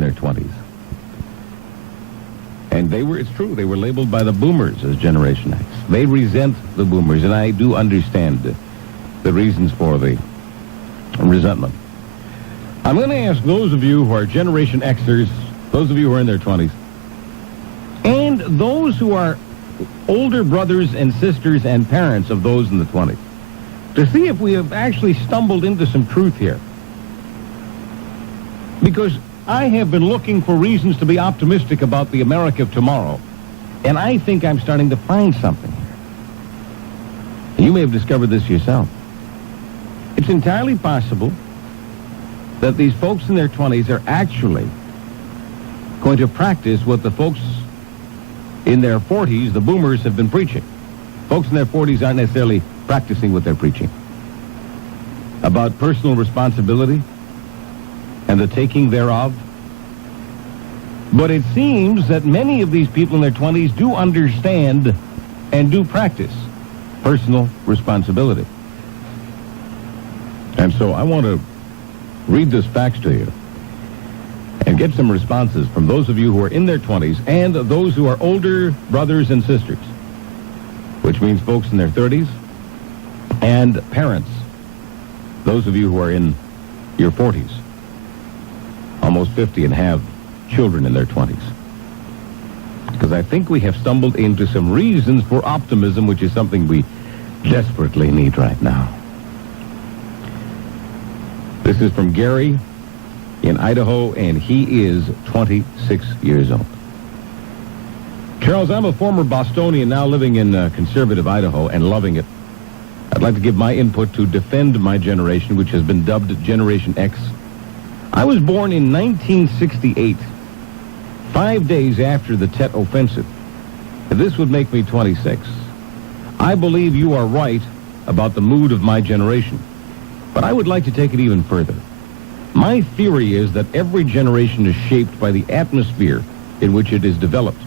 in their 20s. And it's true, they were labeled by the boomers as Generation X. They resent the boomers, and I do understand the reasons for the resentment. I'm going to ask those of you who are Generation Xers, those of you who are in their 20s, and those who are older brothers and sisters and parents of those in the 20s, to see if we have actually stumbled into some truth here. Because I have been looking for reasons to be optimistic about the America of tomorrow, and I think I'm starting to find something here. And you may have discovered this yourself. It's entirely possible that these folks in their 20s are actually going to practice what the folks in their 40s, the boomers, have been preaching. Folks in their 40s aren't necessarily practicing what they're preaching about personal responsibility and the taking thereof. But it seems that many of these people in their 20s do understand and do practice personal responsibility. And so I want to read this facts to you and get some responses from those of you who are in their 20s and those who are older brothers and sisters, which means folks in their 30s, and parents, those of you who are in your 40s, almost 50, and have children in their 20s. Because I think we have stumbled into some reasons for optimism, which is something we desperately need right now. This is from Gary in Idaho, and he is 26 years old. Charles, I'm a former Bostonian now living in conservative Idaho and loving it. I'd like to give my input to defend my generation, which has been dubbed Generation X. I was born in 1968, 5 days after the Tet Offensive. This would make me 26. I believe you are right about the mood of my generation, but I would like to take it even further. My theory is that every generation is shaped by the atmosphere in which it is developed.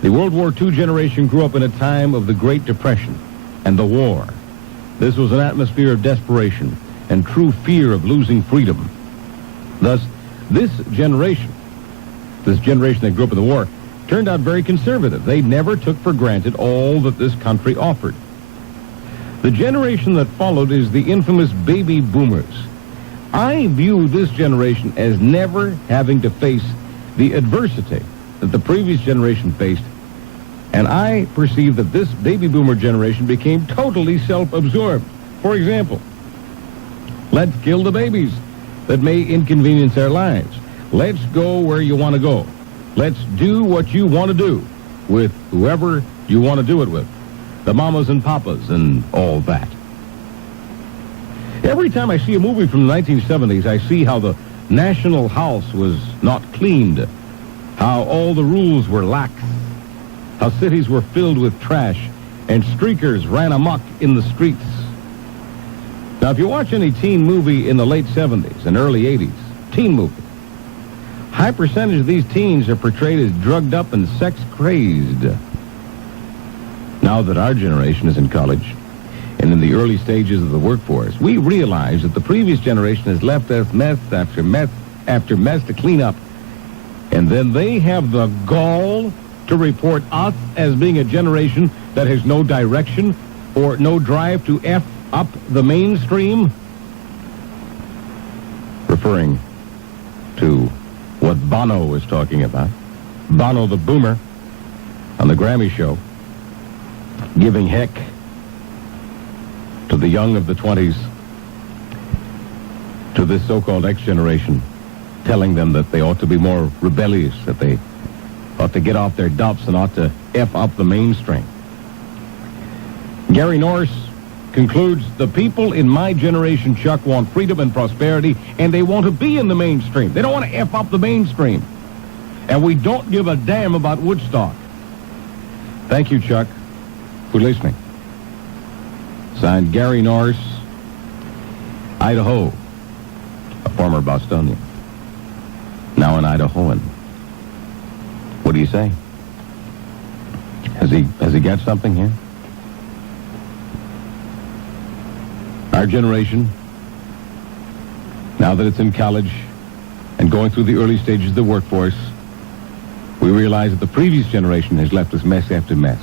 The World War II generation grew up in a time of the Great Depression and the war. This was an atmosphere of desperation and true fear of losing freedom. Thus, this generation that grew up in the war, turned out very conservative. They never took for granted all that this country offered. The generation that followed is the infamous baby boomers. I view this generation as never having to face the adversity that the previous generation faced, and I perceive that this baby boomer generation became totally self-absorbed. For example, let's kill the babies that may inconvenience our lives. Let's go where you want to go. Let's do what you want to do with whoever you want to do it with. The mamas and papas and all that. Every time I see a movie from the 1970s, I see how the National House was not cleaned, how all the rules were lax, how cities were filled with trash, and streakers ran amok in the streets. Now, if you watch any teen movie in the late 70s and early 80s, teen movie, high percentage of these teens are portrayed as drugged up and sex-crazed. Now that our generation is in college and in the early stages of the workforce, we realize that the previous generation has left us mess after mess after mess to clean up. And then they have the gall to report us as being a generation that has no direction or no drive to F up the mainstream, referring to what Bono was talking about. Bono the boomer on the Grammy show, giving heck to the young of the 20s, to this so-called X generation, telling them that they ought to be more rebellious, that they ought to get off their duffs and ought to F up the mainstream. Gary Norris concludes, the people in my generation, Chuck, want freedom and prosperity, and they want to be in the mainstream. They don't want to F up the mainstream. And we don't give a damn about Woodstock. Thank you, Chuck, for listening. Signed, Gary Norris, Idaho, a former Bostonian, now an Idahoan. What do you say? Has he got something here? Our generation, now that it's in college and going through the early stages of the workforce, we realize that the previous generation has left us mess after mess.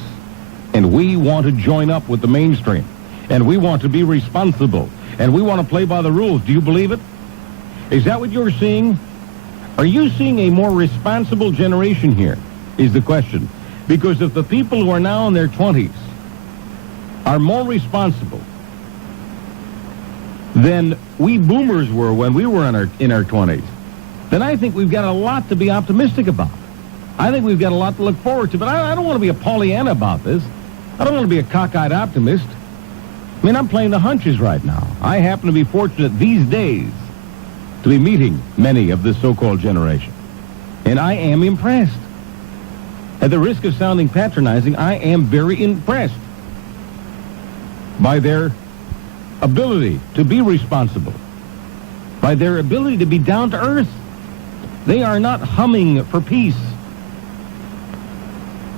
And we want to join up with the mainstream. And we want to be responsible. And we want to play by the rules. Do you believe it? Is that what you're seeing? Are you seeing a more responsible generation here, is the question. Because if the people who are now in their 20s are more responsible than we boomers were when we were in our 20s, then I think we've got a lot to be optimistic about. I think we've got a lot to look forward to. But I don't want to be a Pollyanna about this. I don't want to be a cockeyed optimist. I mean, I'm playing the hunches right now. I happen to be fortunate these days to be meeting many of this so-called generation. And I am impressed. At the risk of sounding patronizing, I am very impressed by their ability to be responsible, by their ability to be down to earth. They are not humming for peace.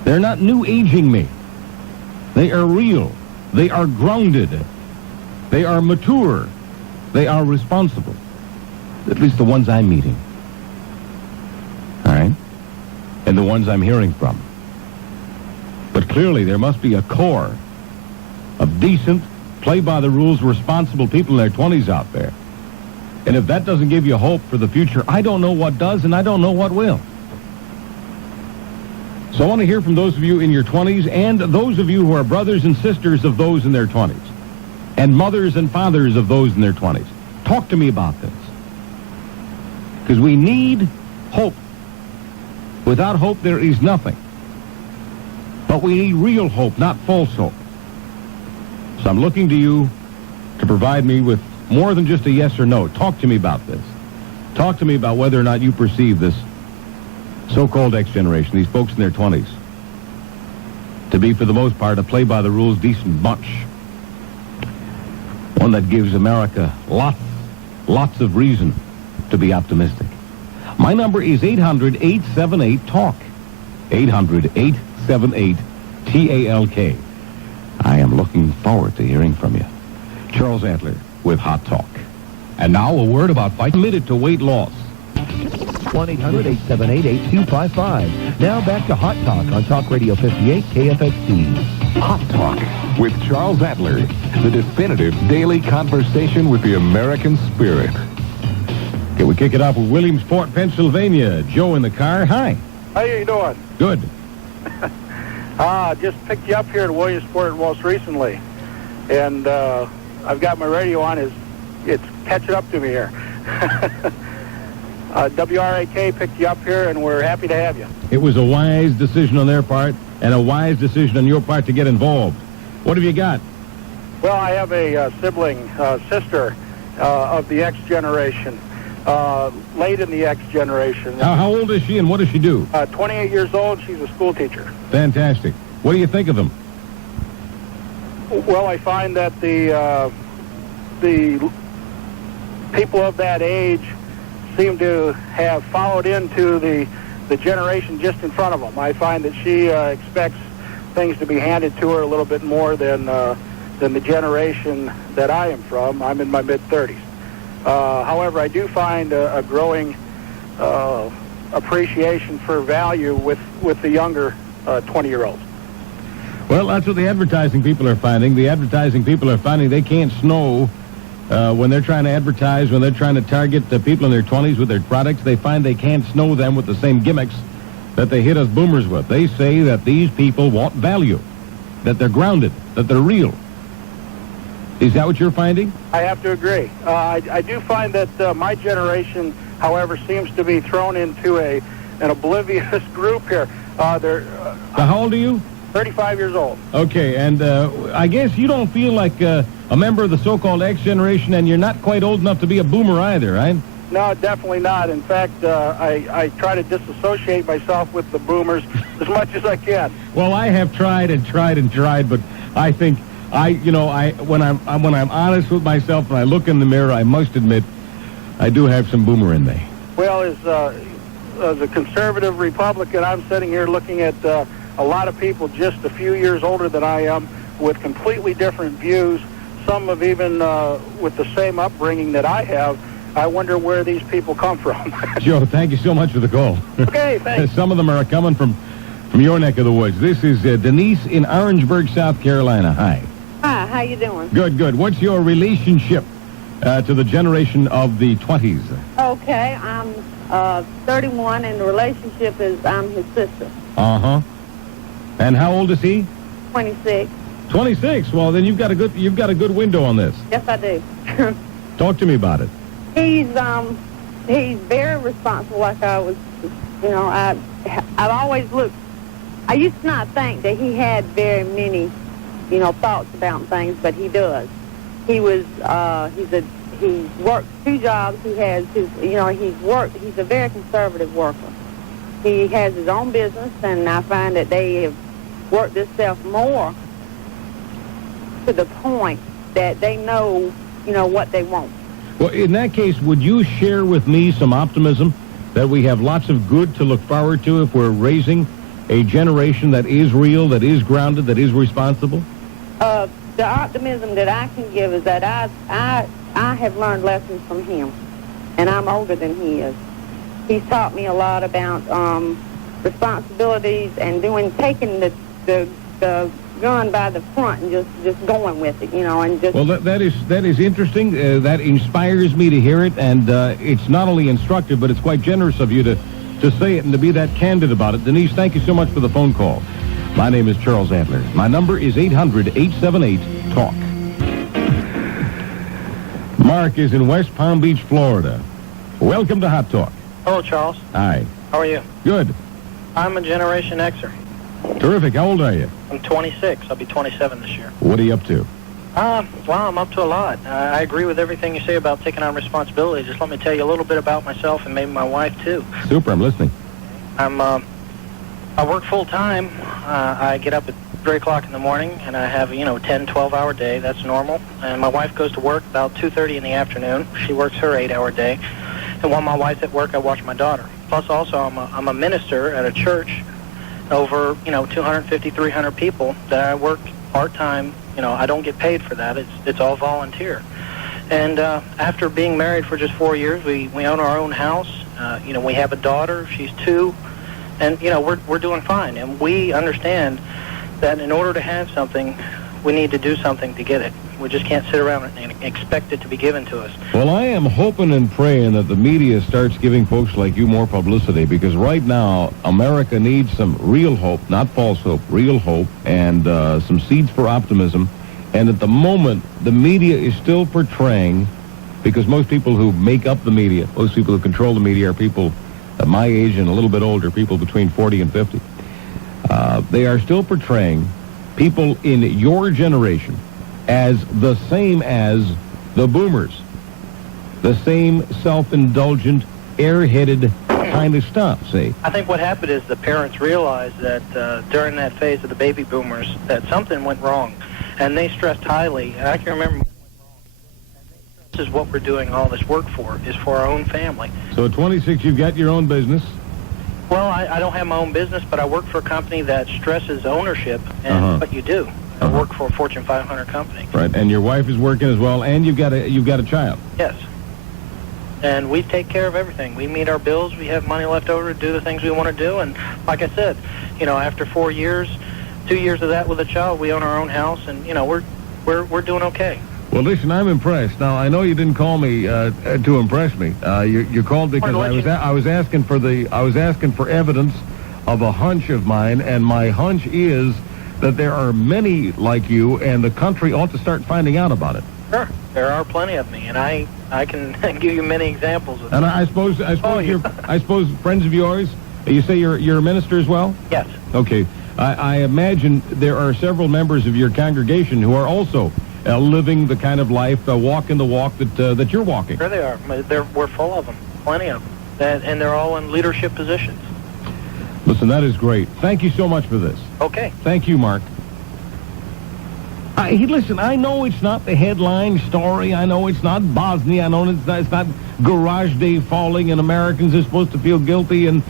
They're not new aging me. They are real. They are grounded. They are mature. They are responsible. At least the ones I'm meeting. All right? And the ones I'm hearing from. But clearly there must be a core of decent, play-by-the-rules, responsible people in their 20s out there. And if that doesn't give you hope for the future, I don't know what does, and I don't know what will. So I want to hear from those of you in your 20s and those of you who are brothers and sisters of those in their 20s and mothers and fathers of those in their 20s. Talk to me about this. Because we need hope. Without hope, there is nothing. But we need real hope, not false hope. So I'm looking to you to provide me with more than just a yes or no. Talk to me about this. Talk to me about whether or not you perceive this so-called X generation, these folks in their 20s, to be, for the most part, a play-by-the-rules decent bunch. One that gives America lots of reason to be optimistic. My number is 800-878-TALK. 800-878-TALK. I am looking forward to hearing from you. Charles Adler with Hot Talk. And now a word about committed to weight loss. 1-800-878-8255. Now back to Hot Talk on Talk Radio 58 KFXC. Hot Talk with Charles Adler, the definitive daily conversation with the American spirit. Okay, we kick it off with Williamsport, Pennsylvania. Joe in the car. Hi. How you doing? Good. Just picked you up here at Williamsport most recently, and I've got my radio on. It's catching up to me here. WRAK picked you up here, and we're happy to have you. It was a wise decision on their part and a wise decision on your part to get involved. What have you got? Well, I have a sibling, sister of the X generation, late in the X generation. How old is she and what does she do? 28 years old. She's a school teacher. Fantastic. What do you think of them? Well, I find that the people of that age seem to have followed into the generation just in front of them. I find that she expects things to be handed to her a little bit more than the generation that I am from. I'm in my mid-30s. However, I do find a growing appreciation for value with the younger 20-year-olds. Well, that's what the advertising people are finding. The advertising people are finding they can't snow when they're trying to advertise, when they're trying to target the people in their 20s with their products. They find they can't snow them with the same gimmicks that they hit us boomers with. They say that these people want value, that they're grounded, that they're real. Is that what you're finding? I have to agree. I do find that my generation, however, seems to be thrown into an oblivious group here. How old are you? 35 years old. Okay, and I guess you don't feel like a member of the so-called X generation, and you're not quite old enough to be a boomer either, right? No, definitely not. In fact, I try to disassociate myself with the boomers as much as I can. Well, I have tried and tried and tried, but I think when I'm honest with myself and I look in the mirror, I must admit I do have some boomer in me. Well, as a conservative Republican, I'm sitting here looking at a lot of people just a few years older than I am with completely different views, some of even with the same upbringing that I have, I wonder where these people come from. Joe, thank you so much for the call. Okay, thanks. Some of them are coming from your neck of the woods. This is Denise in Orangeburg, South Carolina. Hi. Hi, how you doing? Good, good. What's your relationship to the generation of the 20s? Okay, I'm 31, and the relationship is I'm his sister. Uh-huh. And how old is he? 26. 26. Well, then you've got a good window on this. Yes, I do. Talk to me about it. He's very responsible. Like I was, I've always looked. I used to not think that he had very many, thoughts about things, but he does. He works 2 jobs. He has his, he's a very conservative worker. He has his own business, and I find that they have worked themselves more to the point that they know, what they want. Well, in that case, would you share with me some optimism that we have lots of good to look forward to if we're raising a generation that is real, that is grounded, that is responsible? The optimism that I can give is that I have learned lessons from him, and I'm older than he is. He's taught me a lot about responsibilities and taking the gun by the front and just going with it, and just... Well, that is interesting. That inspires me to hear it, and it's not only instructive, but it's quite generous of you to say it and to be that candid about it. Denise, thank you so much for the phone call. My name is Charles Adler. My number is 800-878-TALK. Mark is in West Palm Beach, Florida. Welcome to Hot Talk. Hello, Charles. Hi. How are you? Good. I'm a Generation Xer. Terrific. How old are you? I'm 26. I'll be 27 this year. What are you up to? Well, I'm up to a lot. I agree with everything you say about taking on responsibility. Just let me tell you a little bit about myself and maybe my wife, too. Super. I'm listening. I work full-time. I get up at 3 o'clock in the morning, and I have, 10, 12-hour day. That's normal. And my wife goes to work about 2:30 in the afternoon. She works her 8-hour day. And while my wife's at work, I watch my daughter. Plus, also, I'm a minister at a church over, 250, 300 people that I work part-time. I don't get paid for that. It's all volunteer. And after being married for just 4 years, we own our own house. We have a daughter. She's 2. And, we're doing fine. And we understand that in order to have something, we need to do something to get it. We just can't sit around and expect it to be given to us. Well, I am hoping and praying that the media starts giving folks like you more publicity, because right now, America needs some real hope, not false hope, real hope, and some seeds for optimism. And at the moment, the media is still portraying, because most people who make up the media, most people who control the media are people at my age and a little bit older, people between 40 and 50. They are still portraying people in your generation as the same as the boomers, the same self-indulgent, airheaded kind of stuff, see? I think what happened is the parents realized that during that phase of the baby boomers that something went wrong, and they stressed highly. And I can remember this is what we're doing all this work for, is for our own family. So at 26, you've got your own business. Well, I don't have my own business, but I work for a company that stresses ownership and what you do. I work for a Fortune 500 company. Right, and your wife is working as well, and you've got a child. Yes. And we take care of everything. We meet our bills. We have money left over to do the things we want to do. And like I said, after 4 years, 2 years of that with a child, we own our own house, and we're doing okay. Well, listen, I'm impressed. Now, I know you didn't call me to impress me. You called because I was asking for evidence of a hunch of mine, and my hunch is that there are many like you, and the country ought to start finding out about it. Sure, there are plenty of me, and I can give you many examples of and that. I suppose friends of yours. You say you're a minister as well? Yes. Okay. I imagine there are several members of your congregation who are also living the kind of life, walking the walk that you're walking. Sure they are. We're full of them, plenty of them, and they're all in leadership positions. Listen, that is great. Thank you so much for this. Okay. Thank you, Mark. Listen, I know it's not the headline story. I know it's not Bosnia. I know it's not Garage Day falling and Americans are supposed to feel guilty and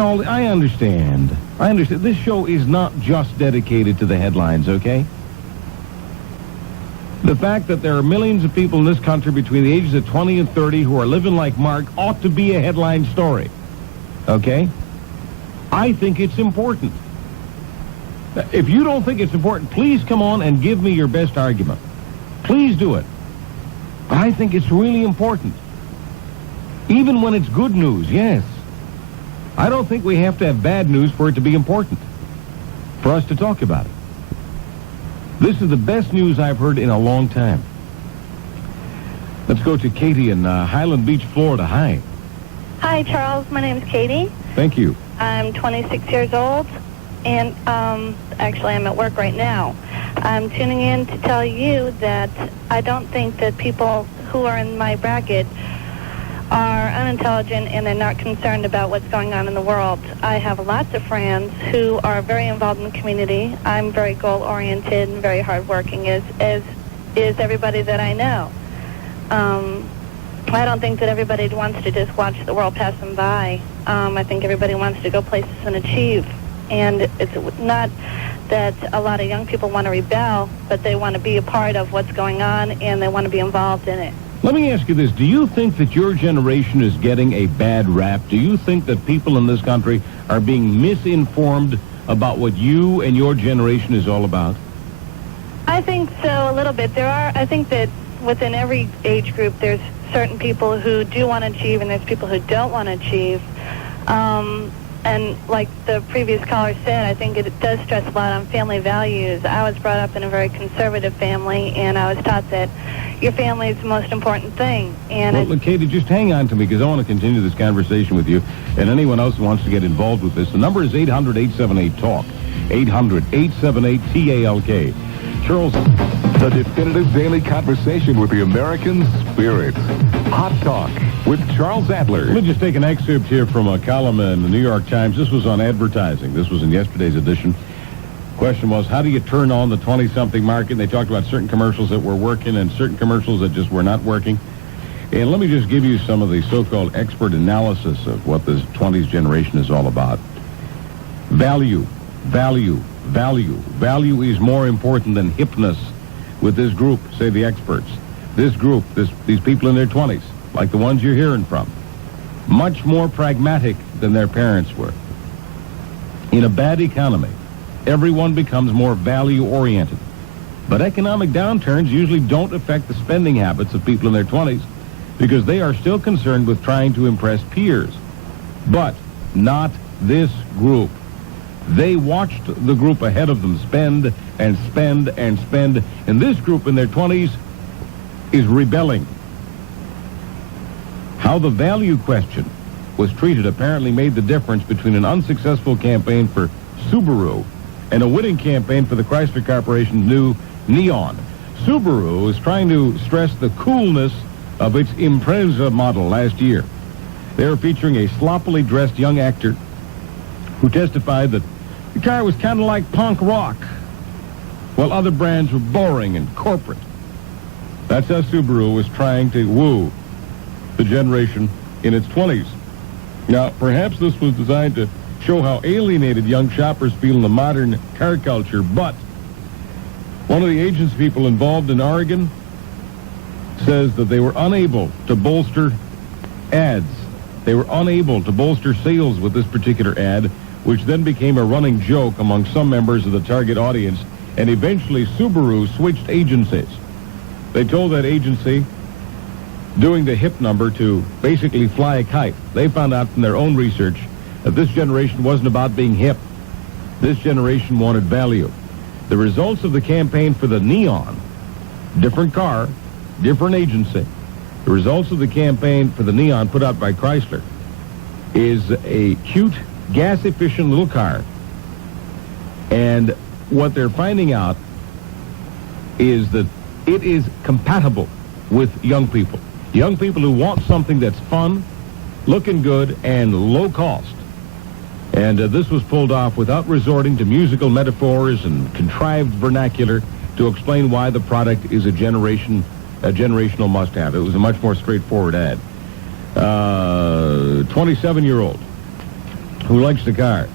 all. I understand. This show is not just dedicated to the headlines, okay? The fact that there are millions of people in this country between the ages of 20 and 30 who are living like Mark ought to be a headline story. Okay? I think it's important. If you don't think it's important, please come on and give me your best argument. Please do it. I think it's really important. Even when it's good news, yes. I don't think we have to have bad news for it to be important, for us to talk about it. This is the best news I've heard in a long time. Let's go to Katie in Highland Beach, Florida. Hi. Hi, Charles. My name is Katie. Thank you. I'm 26 years old, and actually I'm at work right now. I'm tuning in to tell you that I don't think that people who are in my bracket are unintelligent and they're not concerned about what's going on in the world. I have lots of friends who are very involved in the community. I'm very goal-oriented and very hardworking, as is everybody that I know. I don't think that everybody wants to just watch the world pass them by. I think everybody wants to go places and achieve. And it's not that a lot of young people want to rebel, but they want to be a part of what's going on and they want to be involved in it. Let me ask you this. Do you think that your generation is getting a bad rap? Do you think that people in this country are being misinformed about what you and your generation is all about? I think so, a little bit. I think that within every age group, there's certain people who do want to achieve and there's people who don't want to achieve. And like the previous caller said, I think it does stress a lot on family values. I was brought up in a very conservative family, and I was taught that your family is the most important thing. And well, Katie, just hang on to me because I want to continue this conversation with you and anyone else who wants to get involved with this. The number is 800-878-TALK, 800-878-TALK. Charles, The definitive daily conversation with the American spirit. Hot Talk with Charles Adler. Let me just take an excerpt here from a column in the New York Times. This was on advertising. This was in yesterday's edition. Question was, how do you turn on the 20-something market? And they talked about certain commercials that were working and certain commercials that just were not working. And let me just give you some of the so-called expert analysis of what this 20s generation is all about. Value, value, value. Value is more important than hipness with this group, say the experts. This group, these people in their 20s, like the ones you're hearing from, much more pragmatic than their parents were. In a bad economy, everyone becomes more value-oriented. But economic downturns usually don't affect the spending habits of people in their 20s because they are still concerned with trying to impress peers. But not this group. They watched the group ahead of them spend and spend and spend, and this group in their 20s is rebelling. How the value question was treated apparently made the difference between an unsuccessful campaign for Subaru and a winning campaign for the Chrysler Corporation's new Neon. Subaru is trying to stress the coolness of its Impreza model last year. They were featuring a sloppily dressed young actor who testified that the car was kind of like punk rock, while other brands were boring and corporate. That's how Subaru was trying to woo the generation in its 20s. Now, perhaps this was designed to show how alienated young shoppers feel in the modern car culture, but one of the agency people involved in Oregon says that they were unable to bolster ads. They were unable to bolster sales with this particular ad, which then became a running joke among some members of the target audience, and eventually Subaru switched agencies. They told that agency doing the hip number to basically fly a kite. They found out from their own research that this generation wasn't about being hip. This generation wanted value. The results of the campaign for the Neon, different car, different agency. The results of the campaign for the Neon put out by Chrysler is a cute, gas-efficient little car. And what they're finding out is that it is compatible with young people. Young people who want something that's fun, looking good, and low cost. And this was pulled off without resorting to musical metaphors and contrived vernacular to explain why the product is a generational must-have. It was a much more straightforward ad. 27-year-old who likes the car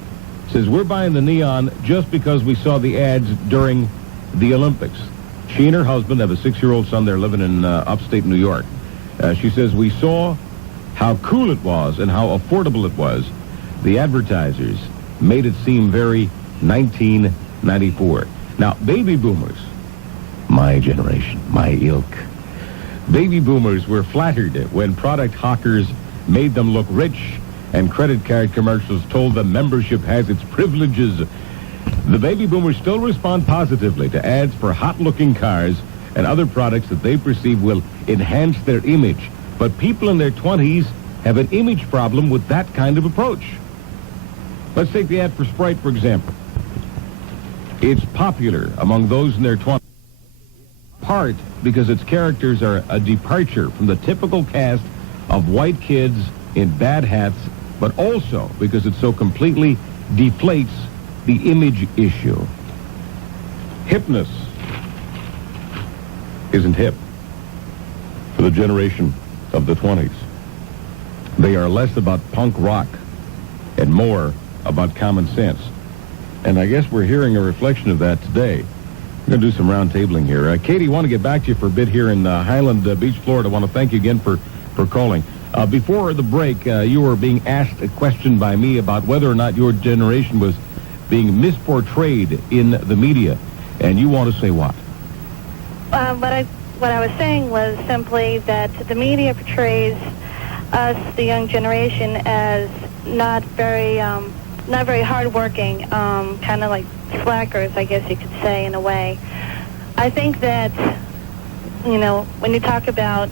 says, we're buying the Neon just because we saw the ads during the Olympics. She and her husband have a 6-year-old son. They're living in upstate New York. She says, we saw how cool it was and how affordable it was. The advertisers made it seem very 1994. Now, baby boomers, my generation, my ilk, baby boomers were flattered when product hawkers made them look rich and credit card commercials told them membership has its privileges. The baby boomers still respond positively to ads for hot-looking cars and other products that they perceive will enhance their image. But people in their 20s have an image problem with that kind of approach. Let's take the ad for Sprite, for example. It's popular among those in their 20s, part because its characters are a departure from the typical cast of white kids in bad hats, but also because it so completely deflates the image issue. Hipness isn't hip for the generation of the 20s. They are less about punk rock and more about common sense. And I guess we're hearing a reflection of that today. We're going to do some round tabling here. Katie, I want to get back to you for a bit here in Highland Beach, Florida. I want to thank you again for calling. Before the break, you were being asked a question by me about whether or not your generation was being misportrayed in the media. And you want to say what? What I was saying was simply that the media portrays us, the young generation, as not very hardworking, kind of like slackers, I guess you could say, in a way. I think that, when you talk about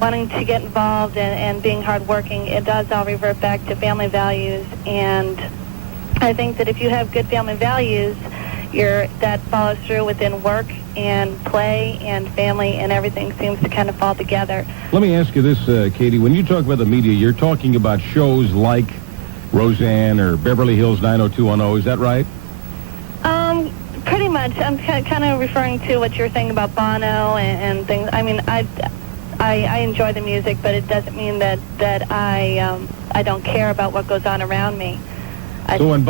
wanting to get involved and being hardworking, it does all revert back to family values. And I think that if you have good family values, that follows through within work and play and family, and everything seems to kind of fall together. Let me ask you this, Katie. When you talk about the media, you're talking about shows like Roseanne or Beverly Hills 90210. Is that right? Pretty much. I'm kind of referring to what you're saying about Bono and things. I mean, I enjoy the music, but it doesn't mean that I don't care about what goes on around me. So when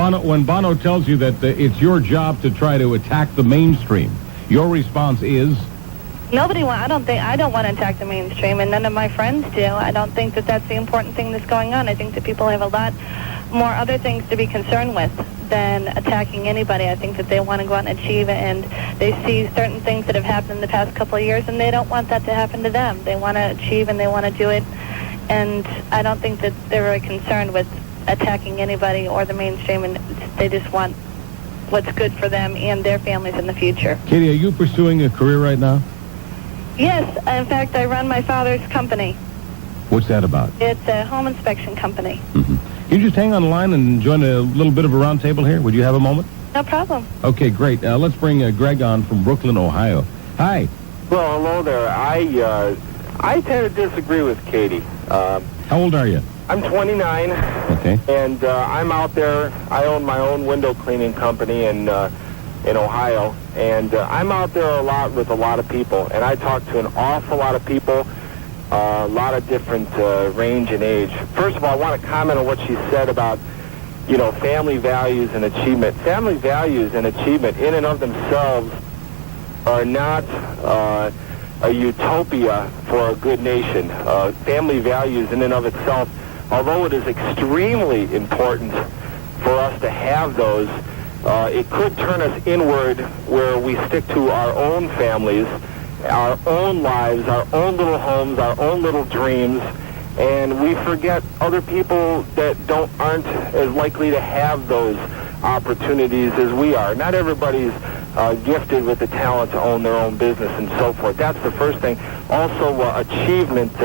Bono tells you that it's your job to try to attack the mainstream, your response is? I don't want to attack the mainstream, and none of my friends do. I don't think that that's the important thing that's going on. I think that people have a lot more other things to be concerned with than attacking anybody. I think that they want to go out and achieve, and they see certain things that have happened in the past couple of years, and they don't want that to happen to them. They want to achieve, and they want to do it, and I don't think that they're very concerned with attacking anybody or the mainstream, and they just want what's good for them and their families in the future. Katie, are you pursuing a career right now? Yes. In fact, I run my father's company. What's that about? It's a home inspection company. Mm-hmm. Can you just hang on the line and join a little bit of a round table here? Would you have a moment? No problem. Okay, great. Let's bring Greg on from Brooklyn, Ohio. Hi. Well, hello there. I tend to disagree with Katie. How old are you? I'm 29. Okay. And I'm out there. I own my own window cleaning company in Ohio, and I'm out there a lot with a lot of people, and I talk to an awful lot of people, a lot of different range and age. First of all, I want to comment on what she said about, family values and achievement. Family values and achievement in and of themselves are not a utopia for a good nation. Family values in and of itself, although it is extremely important for us to have those, it could turn us inward where we stick to our own families, our own lives, our own little homes, our own little dreams, and we forget other people that aren't as likely to have those opportunities as we are. Not everybody's gifted with the talent to own their own business and so forth. That's the first thing. Also, achievement,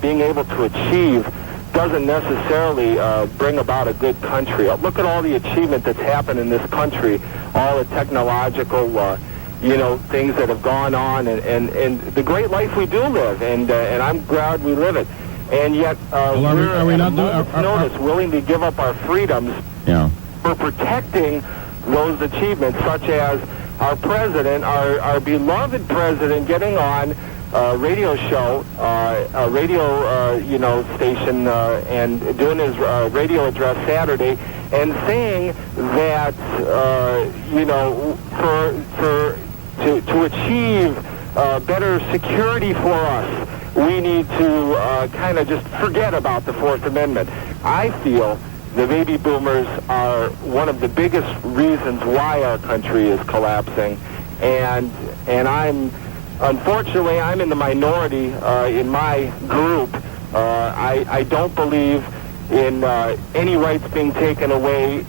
being able to achieve doesn't necessarily bring about a good country. Look at all the achievement that's happened in this country, all the technological, things that have gone on, and the great life we do live, and I'm glad we live it. And yet, we're at a moment's notice willing to give up our freedoms for protecting those achievements, such as our president, our beloved president, getting on a radio show, a radio, station, and doing his radio address Saturday, and saying that, for to achieve better security for us, we need to kind of just forget about the Fourth Amendment. I feel the baby boomers are one of the biggest reasons why our country is collapsing, and unfortunately, I'm in the minority in my group. I don't believe in any rights being taken away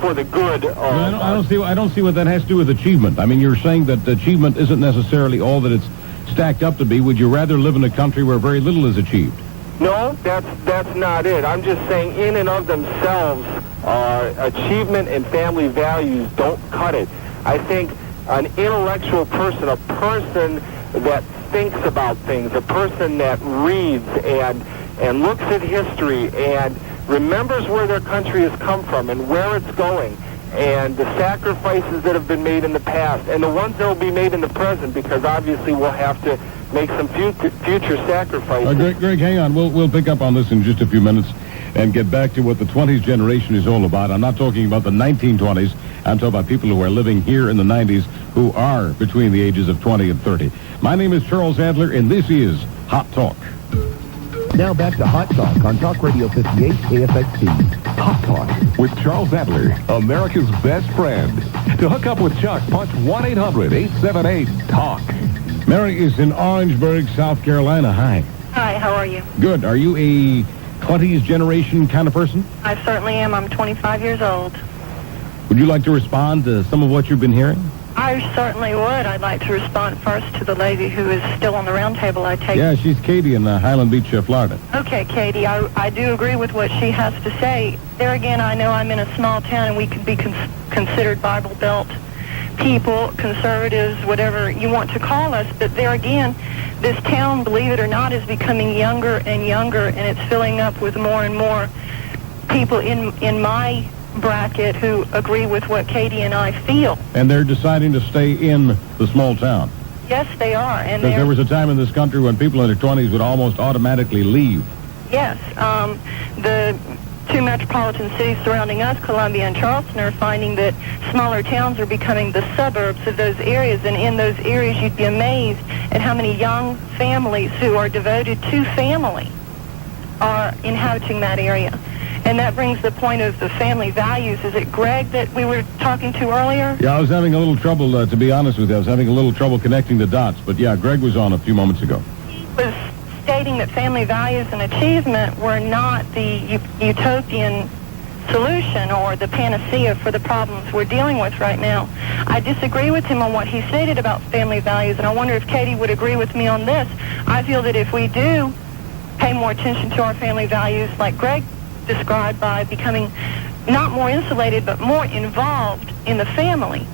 for the good of... I don't see what that has to do with achievement. I mean, you're saying that achievement isn't necessarily all that it's stacked up to be. Would you rather live in a country where very little is achieved? No, that's not it. I'm just saying in and of themselves, achievement and family values don't cut it. I think an intellectual person, a person that thinks about things, a person that reads and looks at history and remembers where their country has come from and where it's going, and the sacrifices that have been made in the past and the ones that will be made in the present, because obviously we'll have to make some future sacrifices. Greg, hang on. We'll pick up on this in just a few minutes and get back to what the 20s generation is all about. I'm not talking about the 1920s. I'm talking about people who are living here in the 90s who are between the ages of 20 and 30. My name is Charles Adler, and this is Hot Talk. Now back to Hot Talk on Talk Radio 58 KFXC. Hot Talk with Charles Adler, America's best friend. To hook up with Chuck, punch 1-800-878-TALK. Mary is in Orangeburg, South Carolina. Hi. Hi, how are you? Good. Are you a 20s generation kind of person? I certainly am. I'm 25 years old. Would you like to respond to some of what you've been hearing? I certainly would. I'd like to respond first to the lady who is still on the round table, I take. Yeah, she's Katie in Highland Beach, Florida. Okay, Katie, I do agree with what she has to say. There again, I know I'm in a small town and we could be considered Bible Belt people, conservatives, whatever you want to call us, but there again, this town, believe it or not, is becoming younger and younger, and it's filling up with more and more people in my bracket who agree with what Katie and I feel. And they're deciding to stay in the small town. Yes, they are. And because there was a time in this country when people in their 20s would almost automatically leave. Yes. The two metropolitan cities surrounding us, Columbia and Charleston, are finding that smaller towns are becoming the suburbs of those areas. And in those areas, you'd be amazed at how many young families who are devoted to family are inhabiting that area. And that brings the point of the family values. Is it Greg that we were talking to earlier? Yeah, I was having a little trouble, to be honest with you. I was having a little trouble connecting the dots. But yeah, Greg was on a few moments ago. He was stating that family values and achievement were not the utopian solution or the panacea for the problems we're dealing with right now. I disagree with him on what he stated about family values, and I wonder if Katie would agree with me on this. I feel that if we do pay more attention to our family values, like Greg described, by becoming not more insulated but more involved in the family.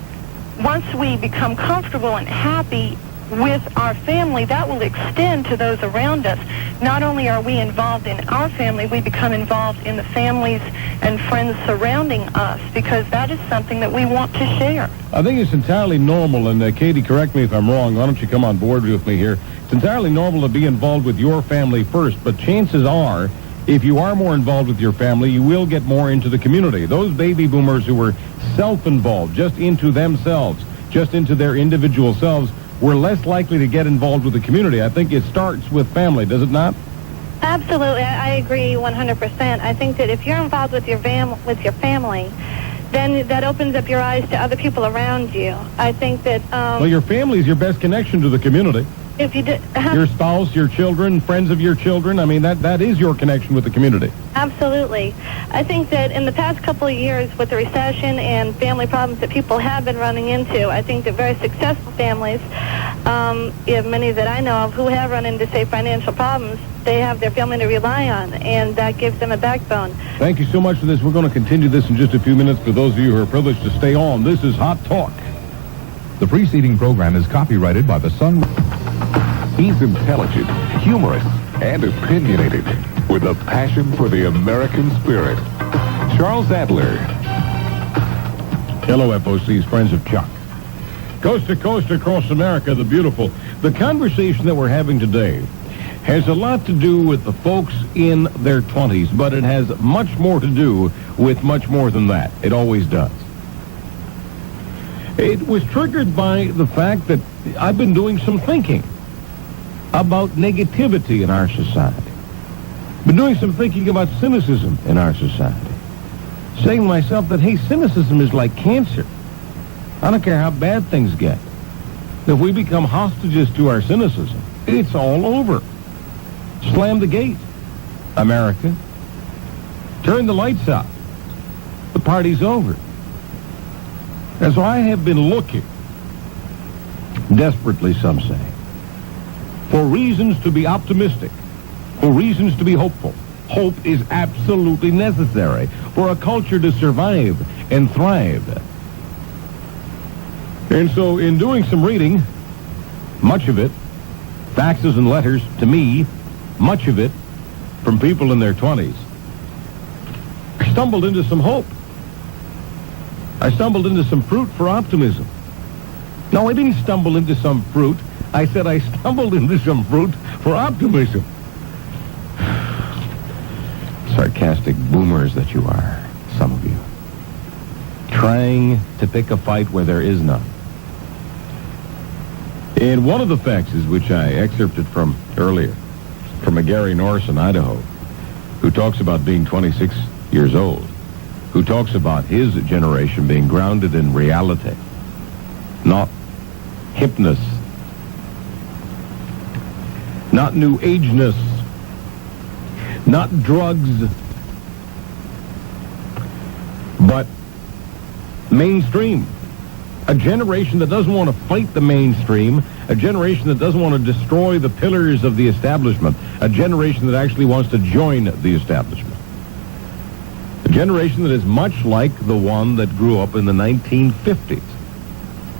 Once we become comfortable and happy with our family, that will extend to those around us. Not only are we involved in our family, we become involved in the families and friends surrounding us, because that is something that we want to share. I think it's entirely normal, and Katie, correct me if I'm wrong. Why don't you come on board with me here? It's entirely normal to be involved with your family first, but chances are, if you are more involved with your family, you will get more into the community. Those baby boomers who were self-involved, just into themselves, just into their individual selves, were less likely to get involved with the community. I think it starts with family, does it not? Absolutely. I agree 100%. I think that if you're involved with your family, then that opens up your eyes to other people around you. I think that... well, your family is your best connection to the community. If you your spouse, your children, friends of your children, I mean, that is your connection with the community. Absolutely. I think that in the past couple of years, with the recession and family problems that people have been running into, I think that very successful families, many that I know of who have run into, say, financial problems, they have their family to rely on, and that gives them a backbone. Thank you so much for this. We're going to continue this in just a few minutes. For those of you who are privileged to stay on, this is Hot Talk. The preceding program is copyrighted by the Sun. He's intelligent, humorous, and opinionated, with a passion for the American spirit. Charles Adler. Hello, FOC's friends of Chuck. Coast to coast across America, the beautiful. The conversation that we're having today has a lot to do with the folks in their 20s, but it has much more to do with much more than that. It always does. It was triggered by the fact that I've been doing some thinking about negativity in our society. Been doing some thinking about cynicism in our society. Saying to myself that, hey, cynicism is like cancer. I don't care how bad things get. If we become hostages to our cynicism, it's all over. Slam the gate, America. Turn the lights out. The party's over. And so I have been looking, desperately some say, for reasons to be optimistic, for reasons to be hopeful. Hope is absolutely necessary for a culture to survive and thrive. And so in doing some reading, much of it, faxes and letters to me, much of it from people in their 20s, I stumbled into some hope. I stumbled into some fruit for optimism. No, I didn't stumble into some fruit. I said I stumbled into some fruit for optimism. Sarcastic boomers that you are, some of you. Trying to pick a fight where there is none. And one of the faxes, which I excerpted from earlier, from a Gary Norris in Idaho, who talks about being 26 years old, who talks about his generation being grounded in reality, not hipness, not new ageness, not drugs, but mainstream. A generation that doesn't want to fight the mainstream, a generation that doesn't want to destroy the pillars of the establishment, a generation that actually wants to join the establishment. A generation that is much like the one that grew up in the 1950s,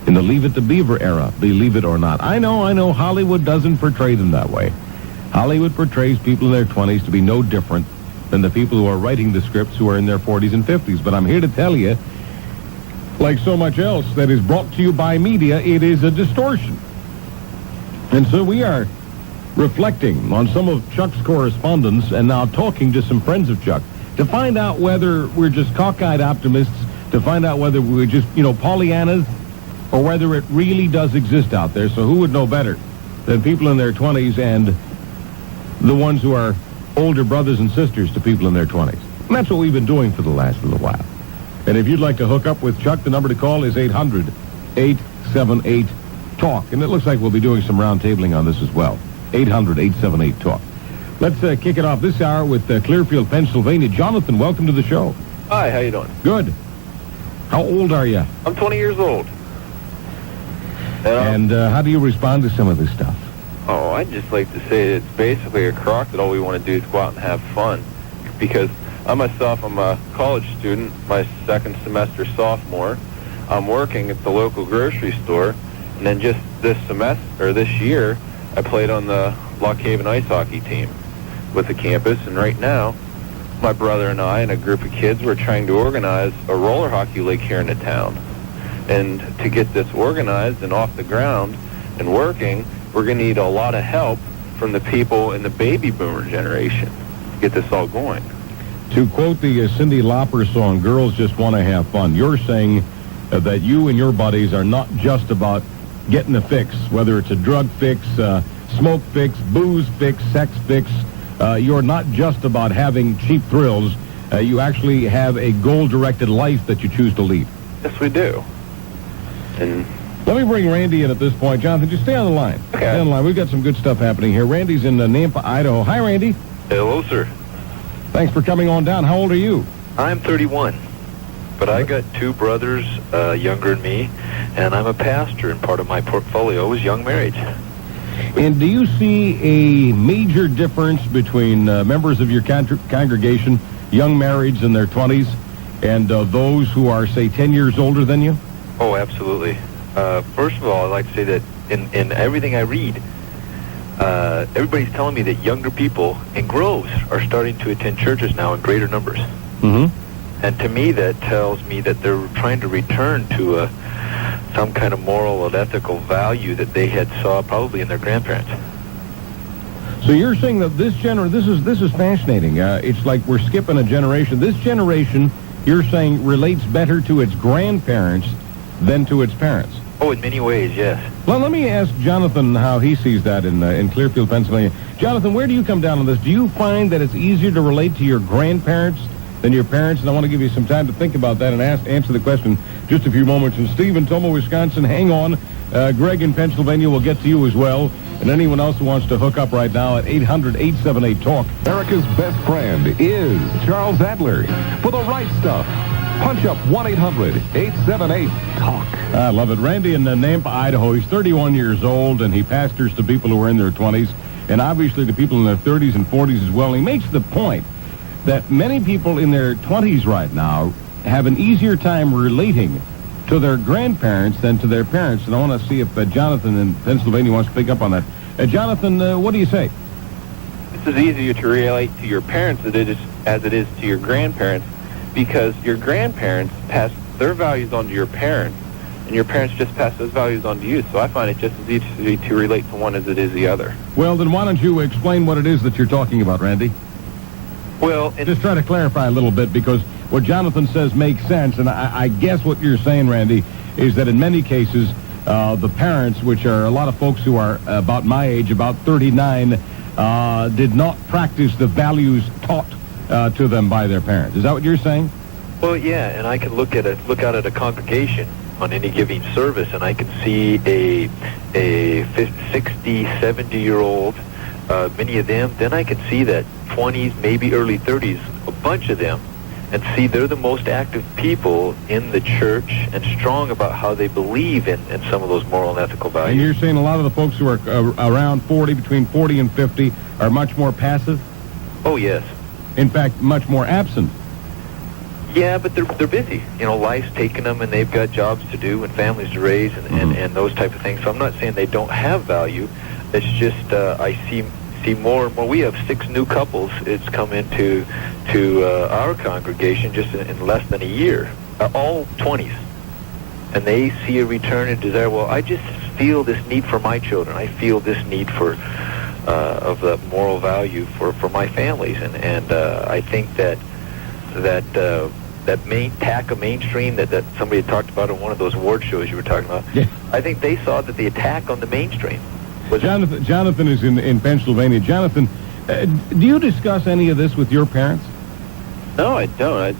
in the Leave It to Beaver era, believe it or not. I know, Hollywood doesn't portray them that way. Hollywood portrays people in their 20s to be no different than the people who are writing the scripts who are in their 40s and 50s. But I'm here to tell you, like so much else that is brought to you by media, it is a distortion. And so we are reflecting on some of Chuck's correspondence and now talking to some friends of Chuck to find out whether we're just cockeyed optimists, to find out whether we're just, Pollyannas, or whether it really does exist out there. So who would know better than people in their 20s and the ones who are older brothers and sisters to people in their 20s? And that's what we've been doing for the last little while. And if you'd like to hook up with Chuck, the number to call is 800-878-TALK. And it looks like we'll be doing some roundtabling on this as well. 800-878-TALK. Let's kick it off this hour with Clearfield, Pennsylvania. Jonathan, welcome to the show. Hi, how you doing? Good. How old are you? I'm 20 years old. And how do you respond to some of this stuff? Oh, I'd just like to say it's basically a crock that all we want to do is go out and have fun. Because I'm a college student, my second semester sophomore. I'm working at the local grocery store. And then just this year, I played on the Lock Haven ice hockey team with the campus. And right now, my brother and I and a group of kids, we're trying to organize a roller hockey league here in the town. And to get this organized and off the ground and working, we're going to need a lot of help from the people in the baby boomer generation to get this all going. To quote the Cyndi Lauper song, Girls Just Want to Have Fun, you're saying that you and your buddies are not just about getting a fix, whether it's a drug fix, smoke fix, booze fix, sex fix. You're not just about having cheap thrills. You actually have a goal-directed life that you choose to lead. Yes, we do. And let me bring Randy in at this point. Jonathan, just stay on the line. Okay. Stay on the line. We've got some good stuff happening here. Randy's in Nampa, Idaho. Hi, Randy. Hello, sir. Thanks for coming on down. How old are you? I'm 31, but I got two brothers younger than me, and I'm a pastor, and part of my portfolio is young marriage. And do you see a major difference between members of your congregation, young marrieds in their 20s, and those who are, say, 10 years older than you? Oh, absolutely. First of all, I'd like to say that in everything I read, everybody's telling me that younger people in groves are starting to attend churches now in greater numbers. Mm-hmm. And to me, that tells me that they're trying to return to some kind of moral and ethical value that they had saw probably in their grandparents. So you're saying that this is fascinating. It's like we're skipping a generation. This generation, you're saying, relates better to its grandparents than to its parents. Oh, in many ways, yes. Well, let me ask Jonathan how he sees that in Clearfield, Pennsylvania. Jonathan, where do you come down on this? Do you find that it's easier to relate to your grandparents than your parents? And I want to give you some time to think about that and answer the question just a few moments. And Steve in Tomah, Wisconsin, hang on. Greg in Pennsylvania will get to you as well. And anyone else who wants to hook up right now at 800-878-TALK. America's best friend is Charles Adler. For the right stuff, punch up 1-800-878-TALK. I love it. Randy in Nampa, Idaho. He's 31 years old, and he pastors to people who are in their 20s, and obviously to people in their 30s and 40s as well. And he makes the point that many people in their 20s right now have an easier time relating to their grandparents than to their parents. And I want to see if Jonathan in Pennsylvania wants to pick up on that. Jonathan, what do you say? This is easier to relate to your parents as it is to your grandparents, because your grandparents pass their values on to your parents, and your parents just pass those values on to you. So I find it just as easy to relate to one as it is the other. Well, then why don't you explain what it is that you're talking about, Randy? Well, just try to clarify a little bit, because what Jonathan says makes sense, and I guess what you're saying, Randy, is that in many cases, the parents, which are a lot of folks who are about my age, about 39, did not practice the values taught to them by their parents. Is that what you're saying? Well, yeah, and I can look out at a congregation on any given service, and I can see a 60, 70-year-old, many of them. Then I can see that 20s, maybe early 30s, a bunch of them, and see they're the most active people in the church and strong about how they believe in some of those moral and ethical values. And you're saying a lot of the folks who are around 40, between 40 and 50, are much more passive? Oh, yes. In fact, much more absent. Yeah, but they're busy. You know, life's taking them, and they've got jobs to do and families to raise and those type of things. So I'm not saying they don't have value. It's just I see more and more. We have 6 new couples. It's come into our congregation just in less than a year, all 20s, and they see a return and desire. Well, I just feel this need for my children. I feel this need for of the moral value for my families, and I think that attack of mainstream that somebody had talked about on one of those award shows you were talking about. Yeah. I think they saw that the attack on the mainstream was... Jonathan is in Pennsylvania. Jonathan, do you discuss any of this with your parents? No, I don't.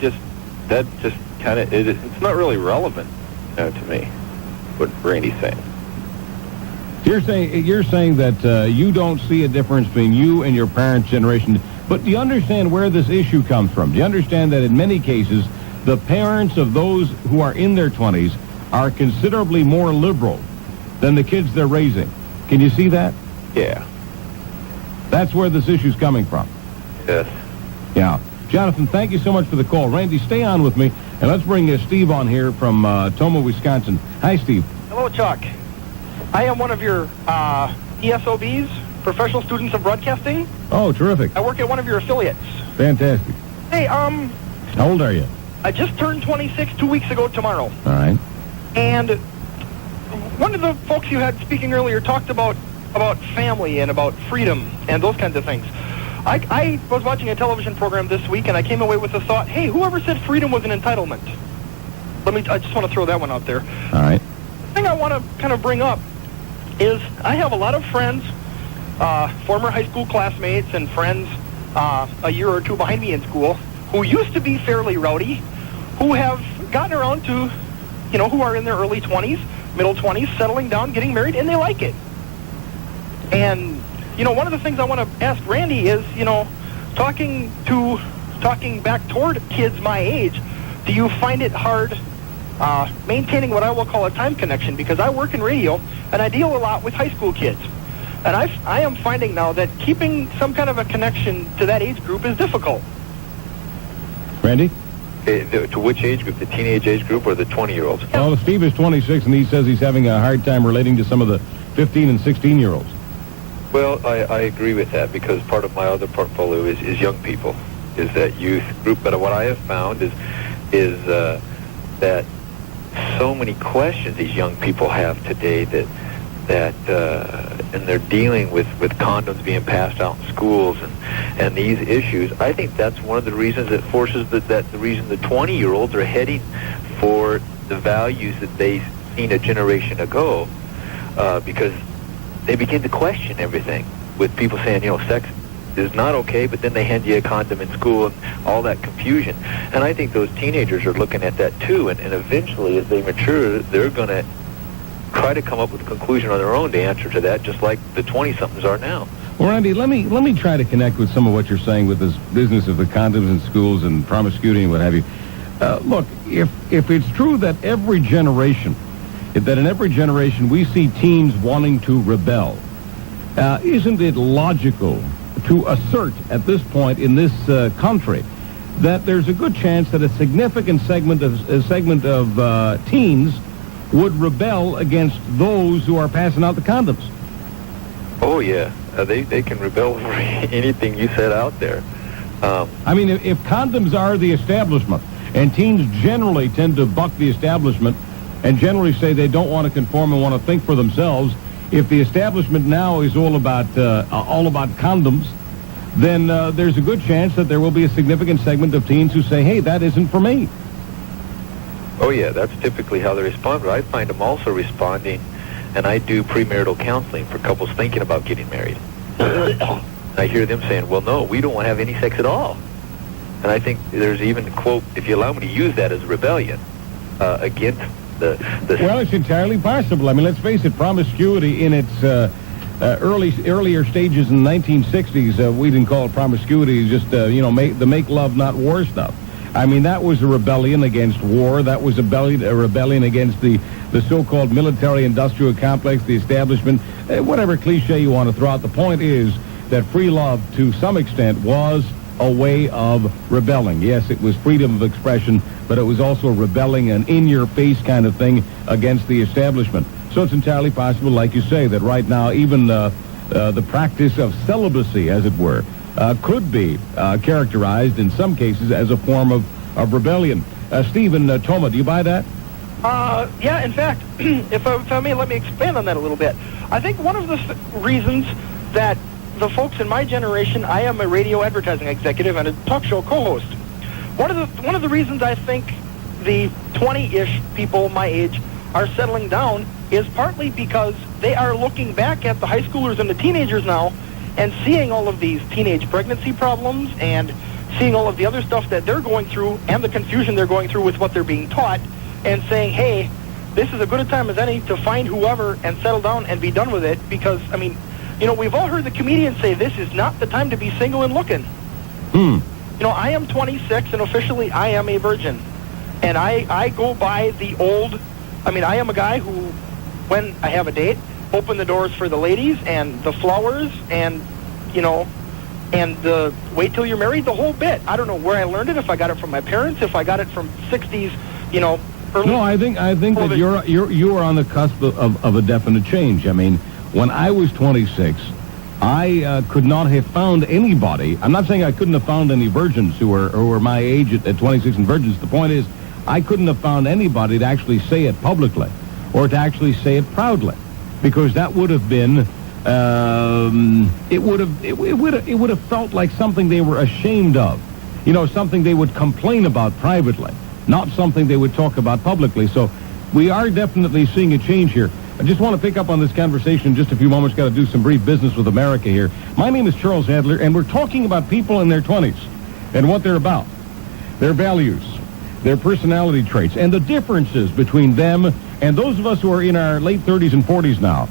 That just kind of, it's not really relevant to me, what Randy's saying. You're saying that you don't see a difference between you and your parents' generation. But do you understand where this issue comes from? Do you understand that in many cases, the parents of those who are in their 20s are considerably more liberal than the kids they're raising? Can you see that? Yeah. That's where this issue's coming from. Yes. Yeah. Jonathan, thank you so much for the call. Randy, stay on with me, and let's bring Steve on here from Tomah, Wisconsin. Hi, Steve. Hello, Chuck. I am one of your ESOBs, Professional Students of Broadcasting. Oh, terrific. I work at one of your affiliates. Fantastic. Hey, How old are you? I just turned 26 2 weeks ago tomorrow. All right. And one of the folks you had speaking earlier talked about family and about freedom and those kinds of things. I was watching a television program this week, and I came away with the thought, hey, whoever said freedom was an entitlement? I just want to throw that one out there. All right. The thing I want to kind of bring up is I have a lot of friends, former high school classmates and friends a year or two behind me in school who used to be fairly rowdy, who have gotten around to, who are in their early 20s, middle 20s, settling down, getting married, and they like it. And, one of the things I want to ask Randy is, talking back toward kids my age, do you find it hard maintaining what I will call a time connection? Because I work in radio, and I deal a lot with high school kids. And I am finding now that keeping some kind of a connection to that age group is difficult. Randy? To which age group? The teenage age group or the 20-year-olds? Well, Steve is 26, and he says he's having a hard time relating to some of the 15 and 16-year-olds. Well, I agree with that, because part of my other portfolio is young people, is that youth group. But what I have found is that so many questions these young people have today and they're dealing with condoms being passed out in schools and these issues. I think that's one of the reasons that forces the reason the 20-year-olds are heading for the values that they seen a generation ago, because they begin to question everything, with people saying, sex is not okay, but then they hand you a condom in school and all that confusion. And I think those teenagers are looking at that too, and eventually as they mature, they're going to try to come up with a conclusion on their own to answer to that, just like the 20-somethings are now. Well, Randy, let me try to connect with some of what you're saying with this business of the condoms in schools and promiscuity and what have you. Look, if it's true that in every generation we see teens wanting to rebel, isn't it logical to assert at this point in this country that there's a good chance that a significant segment of teens would rebel against those who are passing out the condoms? Oh, yeah. They can rebel over anything you set out there. I mean, if condoms are the establishment, and teens generally tend to buck the establishment and generally say they don't want to conform and want to think for themselves, if the establishment now is all about condoms, then there's a good chance that there will be a significant segment of teens who say, hey, that isn't for me. Oh, yeah, that's typically how they respond, but I find them also responding, and I do premarital counseling for couples thinking about getting married. I hear them saying, well, no, we don't want to have any sex at all. And I think there's even a quote, if you allow me to use that as a rebellion against the... Well, it's entirely possible. I mean, let's face it, promiscuity in its earlier stages in the 1960s, we didn't call it promiscuity, just, the make love, not war stuff. I mean, that was a rebellion against war. That was a rebellion against the so-called military-industrial complex, the establishment, whatever cliche you want to throw out. The point is that free love, to some extent, was a way of rebelling. Yes, it was freedom of expression, but it was also rebelling, an in-your-face kind of thing against the establishment. So it's entirely possible, like you say, that right now even the practice of celibacy, as it were, could be characterized in some cases as a form of rebellion. Stephen, Toma, do you buy that? Yeah, in fact, if I may, let me expand on that a little bit. I think one of the reasons that the folks in my generation, I am a radio advertising executive and a talk show co-host. One of the reasons I think the 20-ish people my age are settling down is partly because they are looking back at the high schoolers and the teenagers now and seeing all of these teenage pregnancy problems and seeing all of the other stuff that they're going through and the confusion they're going through with what they're being taught, and saying, hey, this is as good a time as any to find whoever and settle down and be done with it, because, I mean, we've all heard the comedians say this is not the time to be single and looking. I am 26, and officially I am a virgin. And I go by the old, I am a guy who, when I have a date, open the doors for the ladies and the flowers and, and the wait till you're married, the whole bit. I don't know where I learned it, if I got it from my parents, if I got it from 60s, early. No, I think that you are on the cusp of a definite change. I mean, when I was 26, I could not have found anybody. I'm not saying I couldn't have found any virgins who were my age at 26 and virgins. The point is, I couldn't have found anybody to actually say it publicly or to actually say it proudly, because that would have been it would have felt like something they were ashamed of, something they would complain about privately, not something they would talk about publicly. So we are definitely seeing a change here. I just want to pick up on this conversation in just a few moments. Got to do some brief business with America here. My name is Charles Adler, and we're talking about people in their 20s and what they're about, their values, their personality traits, and the differences between them and those of us who are in our late 30s and 40s now,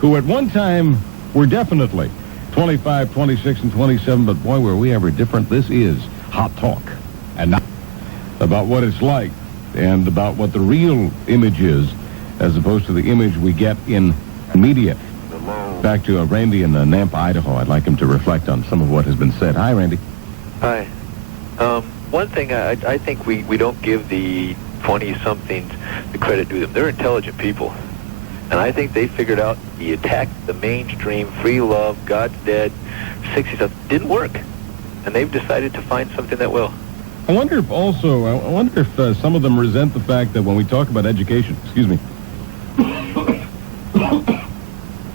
who at one time were definitely 25, 26, and 27, but boy, were we ever different. This is Hot Talk. And now about what it's like and about what the real image is, as opposed to the image we get in media. Back to Randy in Nampa, Idaho. I'd like him to reflect on some of what has been said. Hi, Randy. Hi. One thing I think we don't give the 20-somethings the credit due them. They're intelligent people. And I think they figured out the attack, the mainstream, free love, God's dead, 60 stuff didn't work. And they've decided to find something that will. I wonder if some of them resent the fact that when we talk about education,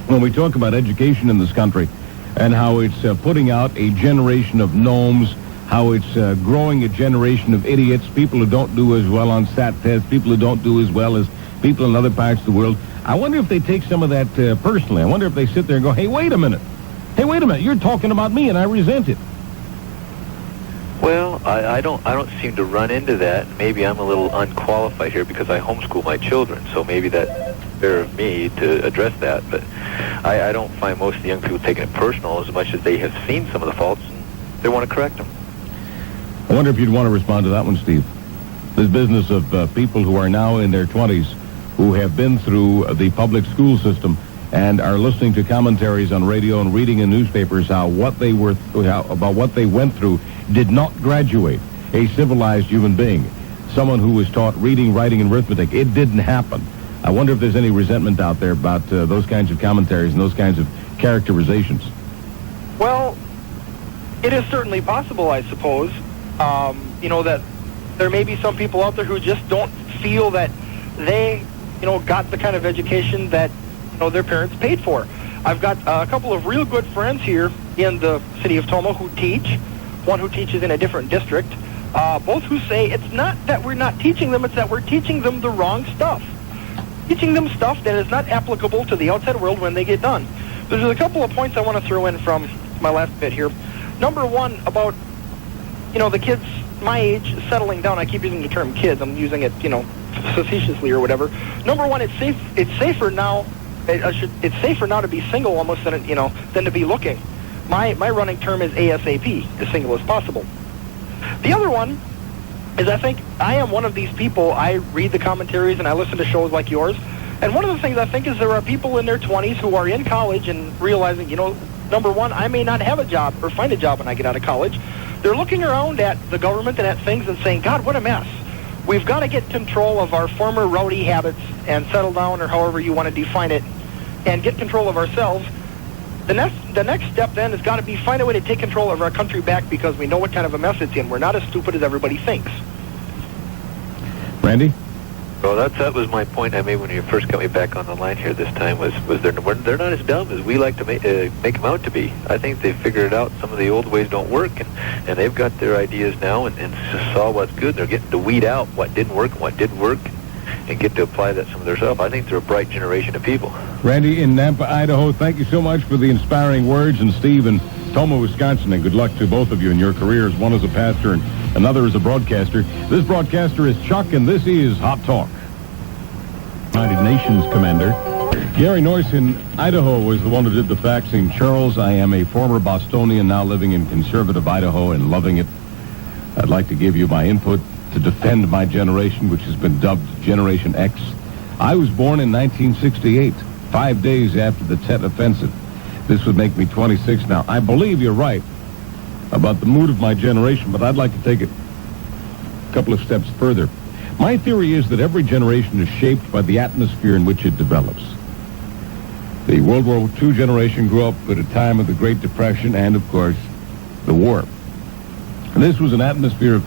when we talk about education in this country and how it's putting out a generation of gnomes how it's growing a generation of idiots, people who don't do as well on SAT tests, people who don't do as well as people in other parts of the world. I wonder if they take some of that personally. I wonder if they sit there and go, hey, wait a minute. Hey, wait a minute. You're talking about me, and I resent it. Well, I don't seem to run into that. Maybe I'm a little unqualified here because I homeschool my children, so maybe that's fair of me to address that. But I don't find most of the young people taking it personal as much as they have seen some of the faults and they want to correct them. I wonder if you'd want to respond to that one, Steve. This business of people who are now in their 20s who have been through the public school system and are listening to commentaries on radio and reading in newspapers about what they went through, did not graduate a civilized human being, someone who was taught reading, writing, and arithmetic. It didn't happen. I wonder if there's any resentment out there about those kinds of commentaries and those kinds of characterizations. Well, it is certainly possible, I suppose, that there may be some people out there who just don't feel that they, got the kind of education that, their parents paid for. I've got a couple of real good friends here in the city of Toma who teach, one who teaches in a different district, both who say it's not that we're not teaching them, it's that we're teaching them the wrong stuff. Teaching them stuff that is not applicable to the outside world when they get done. There's a couple of points I want to throw in from my last bit here. Number one, about, the kids my age settling down. I keep using the term kids. I'm using it, facetiously or whatever. Number one, it's safer now. It's safer now to be single almost than to be looking. My running term is ASAP, as single as possible. The other one is I think I am one of these people. I read the commentaries and I listen to shows like yours. And one of the things I think is there are people in their 20s who are in college and realizing, number one, I may not have a job or find a job when I get out of college. They're looking around at the government and at things and saying, God, what a mess. We've got to get control of our former rowdy habits and settle down, or however you want to define it, and get control of ourselves. The next step then has got to be find a way to take control of our country back because we know what kind of a mess it's in. We're not as stupid as everybody thinks. Randy? Well, that was my point I made when you first got me back on the line here this time, was they're not as dumb as we like to make them out to be. I think they figured it out. Some of the old ways don't work, and they've got their ideas now and saw what's good. They're getting to weed out what didn't work and what did work and get to apply that some of their stuff. I think they're a bright generation of people. Randy in Nampa, Idaho, thank you so much for the inspiring words. And Steve in Toma, Wisconsin, and good luck to both of you in your careers, one as a pastor and another as a broadcaster. This broadcaster is Chuck, and this is Hot Talk. United Nations Commander. Gary Noyce in Idaho was the one who did the faxing. Charles, I am a former Bostonian now living in conservative Idaho and loving it. I'd like to give you my input to defend my generation, which has been dubbed Generation X. I was born in 1968, 5 days after the Tet Offensive. This would make me 26 now. I believe you're right about the mood of my generation, but I'd like to take it a couple of steps further. My theory is that every generation is shaped by the atmosphere in which it develops. The World War II generation grew up at a time of the Great Depression and, of course, the war. And this was an atmosphere of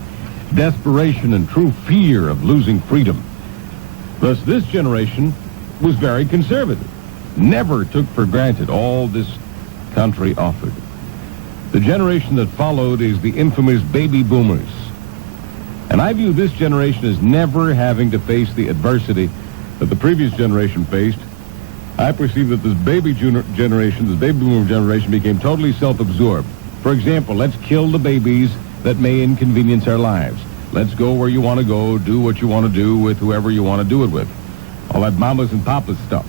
desperation and true fear of losing freedom. Thus, this generation was very conservative, never took for granted all this country offered. The generation that followed is the infamous baby boomers. And I view this generation as never having to face the adversity that the previous generation faced. I perceive that this baby boomer generation became totally self-absorbed. For example, let's kill the babies that may inconvenience our lives. Let's go where you want to go, do what you want to do with whoever you want to do it with. All that mamas and papas stuff.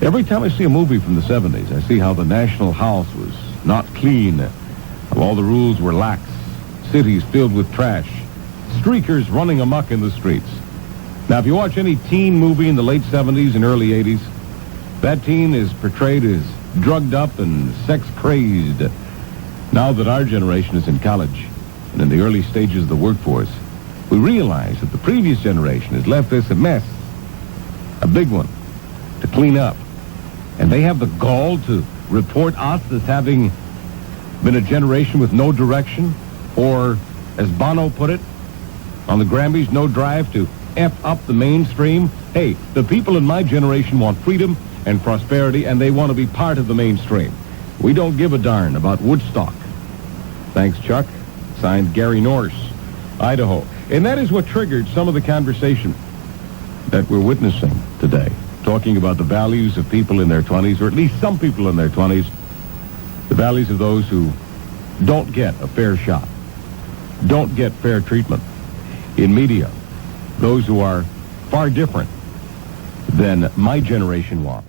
Every time I see a movie from the 70s, I see how the national house was not clean, how all the rules were lax, cities filled with trash, streakers running amok in the streets. Now, if you watch any teen movie in the late 70s and early 80s, that teen is portrayed as drugged up and sex-crazed. Now that our generation is in college and in the early stages of the workforce, we realize that the previous generation has left us a mess, a big one, to clean up. And they have the gall to report us as having been a generation with no direction, or, as Bono put it, on the Grammys, no drive to F up the mainstream. Hey, the people in my generation want freedom and prosperity, and they want to be part of the mainstream. We don't give a darn about Woodstock. Thanks, Chuck. Signed, Gary Norse, Idaho. And that is what triggered some of the conversation that we're witnessing today, talking about the values of people in their 20s, or at least some people in their 20s, the values of those who don't get a fair shot, don't get fair treatment in media, those who are far different than my generation was.